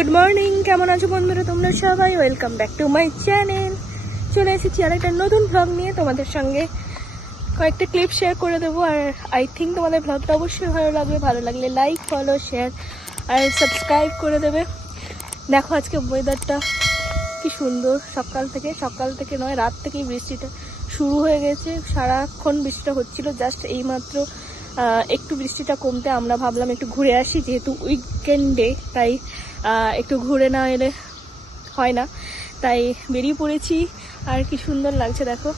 Good morning, কেমন আছো বন্ধুরা তোমরা সবাই? Welcome back to my channel. চলে এসেছি আর একটা নতুন ব্লগ নিয়ে তোমাদের সঙ্গে কয়েকটা ক্লিপ শেয়ার করে দেবো। আর আই থিঙ্ক তোমাদের ব্লগটা অবশ্যই ভালো লাগবে। ভালো লাগলে লাইক, ফলো, শেয়ার আর সাবস্ক্রাইব করে দেবে। দেখো আজকে ওয়েদারটা কি সুন্দর। সকাল থেকে নয়, রাত থেকেই বৃষ্টিটা শুরু হয়ে গেছে। সারাক্ষণ বৃষ্টিটা হচ্ছিল, জাস্ট এইমাত্র একটু বৃষ্টিটা কমতে আমরা ভাবলাম একটু ঘুরে আসি, যেহেতু উইকেন্ডে, তাই একটু ঘুরে না এলে হয় না, তাই বেরিয়ে পড়েছি। আর কি সুন্দর লাগছে দেখো,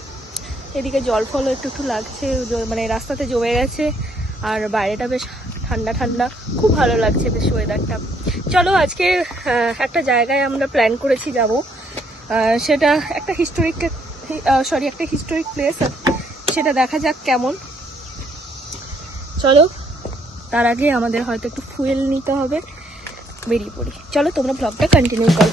এদিকে জল ফলও একটু লাগছে, মানে রাস্তাতে জমে গেছে। আর বাইরেটা বেশ ঠান্ডা ঠান্ডা, খুব ভালো লাগছে বেশ ওয়েদারটা। চলো আজকে একটা জায়গায় আমরা প্ল্যান করেছি যাব, সেটা একটা হিস্টোরিক প্লেস, সেটা দেখা যাক কেমন। চলো, তার আগে আমাদের হয়তো একটু ফুয়েল নিতে হবে, বেরিয়ে পড়ি। চলো তোমরা ব্লগটা কন্টিনিউ করো।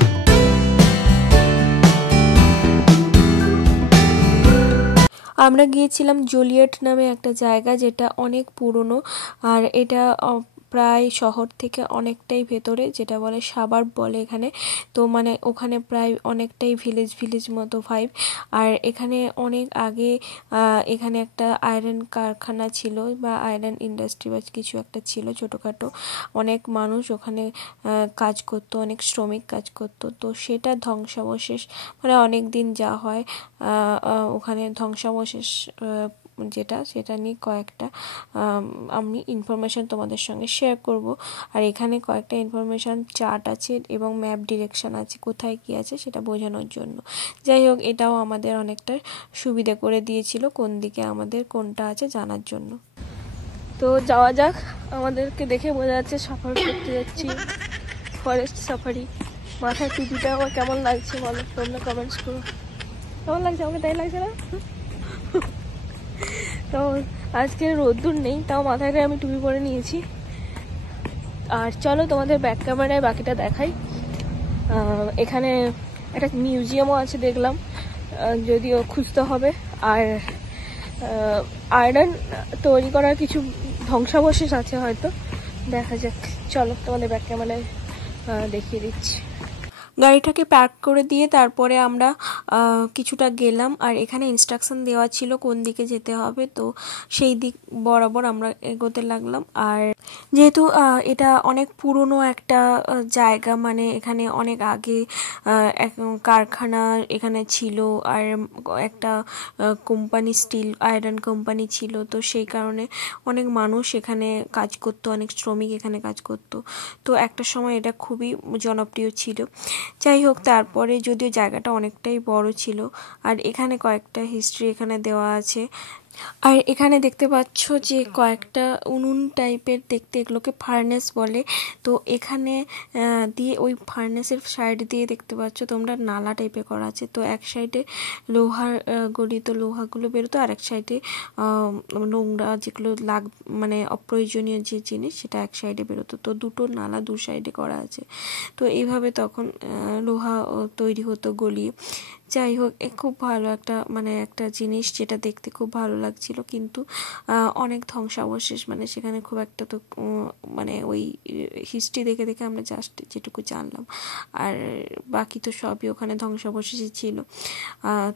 আমরা গিয়েছিলাম জোলিয়েট নামে একটা জায়গা, যেটা অনেক পুরনো। আর এটা প্রায় শহর থেকে অনেকটাই ভেতরে, যেটা বলে সাবার্ব বলে এখানে। তো মানে ওখানে প্রায় অনেকটাই ভিলেজ মতো ভাইব। আর এখানে অনেক আগে এখানে একটা আয়রন কারখানা ছিল, বা আয়রন ইন্ডাস্ট্রি বা কিছু একটা ছিল ছোটোখাটো। অনেক মানুষ ওখানে কাজ করতো, অনেক শ্রমিক কাজ করতো। তো সেটা ধ্বংসাবশেষ, মানে অনেক দিন যা হয় ওখানে ধ্বংসাবশেষ সেটা নিয়ে কয়েকটা আমি ইনফরমেশান তোমাদের সঙ্গে শেয়ার করব। আর এখানে কয়েকটা ইনফরমেশান চার্ট আছে এবং ম্যাপ ডিরেকশান আছে, কোথায় কী আছে সেটা বোঝানোর জন্য। যাই হোক, এটাও আমাদের অনেকটা সুবিধে করে দিয়েছিল কোন দিকে আমাদের কোনটা আছে জানার জন্য। তো যাওয়া যাক। আমাদেরকে দেখে বোঝা যাচ্ছে সাফারি করতে যাচ্ছি, ফরেস্ট সাফারি। মাথায় টুপিটা আমার কেমন লাগছে বলো তোমরা, কমেন্টস করো। কেমন লাগছে আমাকে? তাই লাগছে না? তো আজকে রোদ্দুর নেই, তাও মাথায় আমি টুপি পরে নিয়েছি। আর চলো তোমাদের ব্যাক ক্যামেরায় বাকিটা দেখাই। এখানে একটা মিউজিয়ামও আছে দেখলাম, যদিও খুঁজতে হবে। আর আয়রন তৈরি করার কিছু ধ্বংসাবশেষ আছে হয়তো, দেখা যাক। চলো তোমাদের ব্যাক ক্যামেরায় দেখিয়ে দিচ্ছি। গাড়িটাকে পার্ক করে দিয়ে তারপরে আমরা কিছুটা গেলাম। আর এখানে ইনস্ট্রাকশন দেওয়া ছিল কোন দিকে যেতে হবে, তো সেই দিক বরাবর আমরা এগোতে লাগলাম। আর যেহেতু এটা অনেক পুরনো একটা জায়গা, মানে এখানে অনেক আগে কারখানা এখানে ছিল, আর একটা কোম্পানি, স্টিল আয়রন কোম্পানি ছিল। তো সেই কারণে অনেক মানুষ এখানে কাজ করতো, অনেক শ্রমিক এখানে কাজ করতো। তো একটা সময় এটা খুবই জনপ্রিয় ছিল। যাই হোক, তারপরে যদিও জায়গাটা অনেকটাই বড় ছিল। আর এখানে কয়েকটা হিস্ট্রি এখানে দেওয়া আছে। আর এখানে দেখতে পাচ্ছ যে কয়েকটা উনুন টাইপের দেখতে, এগুলোকে ফার্নেস বলে। তো এখানে দিয়ে ওই ফার্নেসের সাইড দিয়ে দেখতে পাচ্ছ তোমরা নালা টাইপের করা আছে। তো এক সাইডে লোহার গলিত লোহাগুলো বেরোতো, আর এক সাইডে নোংরা যেগুলো মানে অপ্রয়োজনীয় যে জিনিস, সেটা এক সাইডে বেরোতো। তো দুটো নালা দু সাইডে করা আছে। তো এইভাবে তখন লোহা তৈরি হতো গলিয়ে। যাই হোক, খুব ভালো একটা জিনিস, যেটা দেখতে খুব ভালো লাগছিল। কিন্তু অনেক ধ্বংসাবশেষ, মানে সেখানে খুব একটা তো মানে ওই হিস্ট্রি দেখে আমরা জাস্ট যেটুকু জানলাম। আর বাকি তো সবই ওখানে ধ্বংসাবশেষই ছিল।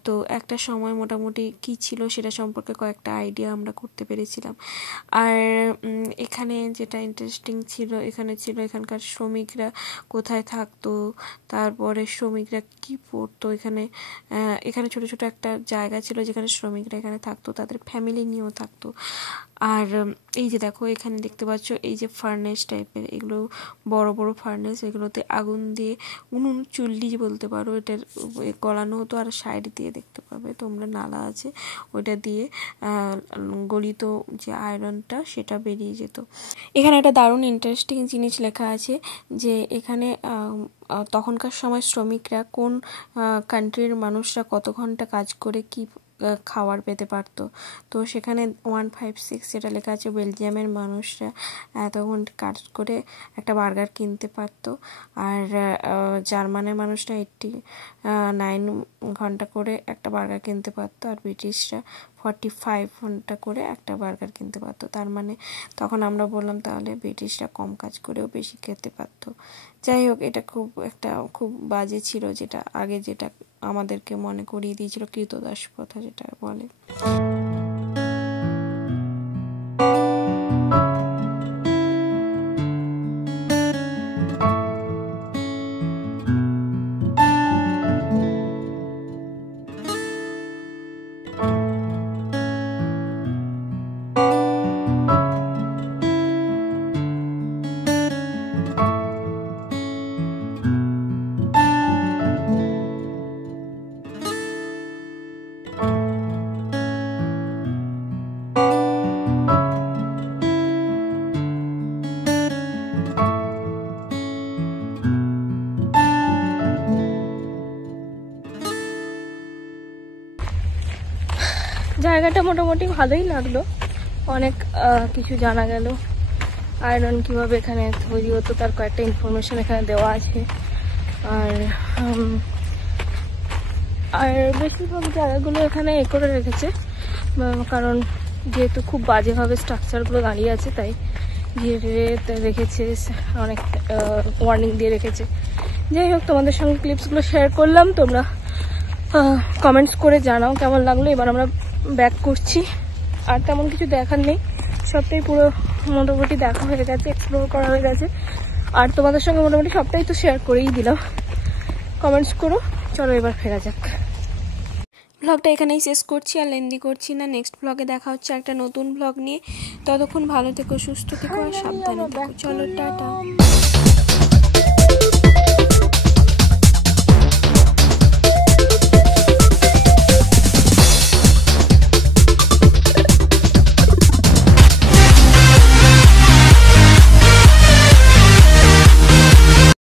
তো একটা সময় মোটামুটি কী ছিল সেটা সম্পর্কে কয়েকটা আইডিয়া আমরা করতে পেরেছিলাম। আর এখানে যেটা ইন্টারেস্টিং ছিল, এখানকার শ্রমিকরা কোথায় থাকতো, তারপরে শ্রমিকরা কি পড়তো। এখানে ছোট ছোট একটা জায়গা ছিল যেখানে শ্রমিকরা এখানে থাকতো, তাদের ফ্যামিলি নিয়েও থাকতো। আর এই যে দেখো, এখানে দেখতে পাচ্ছ এই যে ফার্নেস টাইপের, এগুলো বড় বড় ফার্নেস, এগুলোতে আগুন দিয়ে উনুন চুল্লি বলতে পারো, এটার গলানো হতো। আর সাইড দিয়ে দেখতে পাবে তোমরা নালা আছে, ওইটা দিয়ে গলিত যে আয়রনটা সেটা বেরিয়ে যেত। এখানে একটা দারুণ ইন্টারেস্টিং জিনিস লেখা আছে, যে এখানে তখনকার সময় শ্রমিকরা কোন কান্ট্রির মানুষরা কত ঘন্টা কাজ করে কি খাবার পেতে পারতো। তো সেখানে 156 যেটা লেখা আছে, বেলজিয়ামের মানুষরা এত ঘন্টা কাজ করে একটা বার্গার কিনতে পারতো। আর জার্মানের মানুষরা 89 ঘন্টা করে একটা বার্গার কিনতে পারতো। আর ব্রিটিশরা 45 করে একটা বার্গার কিনতে পারতো। তার মানে তখন আমরা বললাম তাহলে ব্রিটিশরা কম কাজ করেও বেশি খেতে পারতো। যাই হোক, এটা খুব বাজে ছিল, যেটা আগে যেটা আমাদেরকে মনে করিয়ে দিয়েছিল কৃতদাস প্রথা যেটা বলে। জায়গাটা মোটামুটি ভালোই লাগলো, অনেক কিছু জানা গেল। আয়রন কিভাবে এখানে তৈরি হতো তার কয়েকটা ইনফরমেশন এখানে দেওয়া আছে। আর বেশিরভাগ জায়গাগুলো এখানে করে রেখেছে, কারণ যেহেতু খুব বাজেভাবে স্ট্রাকচারগুলো দাঁড়িয়ে আছে তাই ঘিরে রেখেছে, অনেক ওয়ার্নিং দিয়ে রেখেছে। যাই হোক, তোমাদের সঙ্গে ক্লিপসগুলো শেয়ার করলাম, তোমরা কমেন্টস করে জানাও কেমন লাগলো। এবার আমরা ব্যাক করছি, আর তেমন কিছু দেখার নেই, সবটাই পুরো মোটামুটি দেখা হয়ে গেছে, এক্সপ্লোর করা হয়ে গেছে। আর তোমাদের সঙ্গে মোটামুটি সবটাই তো শেয়ার করেই দিলাম। কমেন্টস করো, চলো এবার ফেরা যাক। ব্লগটা এখানেই শেষ করছি, আর লেন্দি করছি না। নেক্সট ব্লগে দেখা হচ্ছে একটা নতুন ব্লগ নিয়ে। ততক্ষণ ভালো থেকো, সুস্থ থেকো আর সাবধানে থেকো। চলো, টাটা।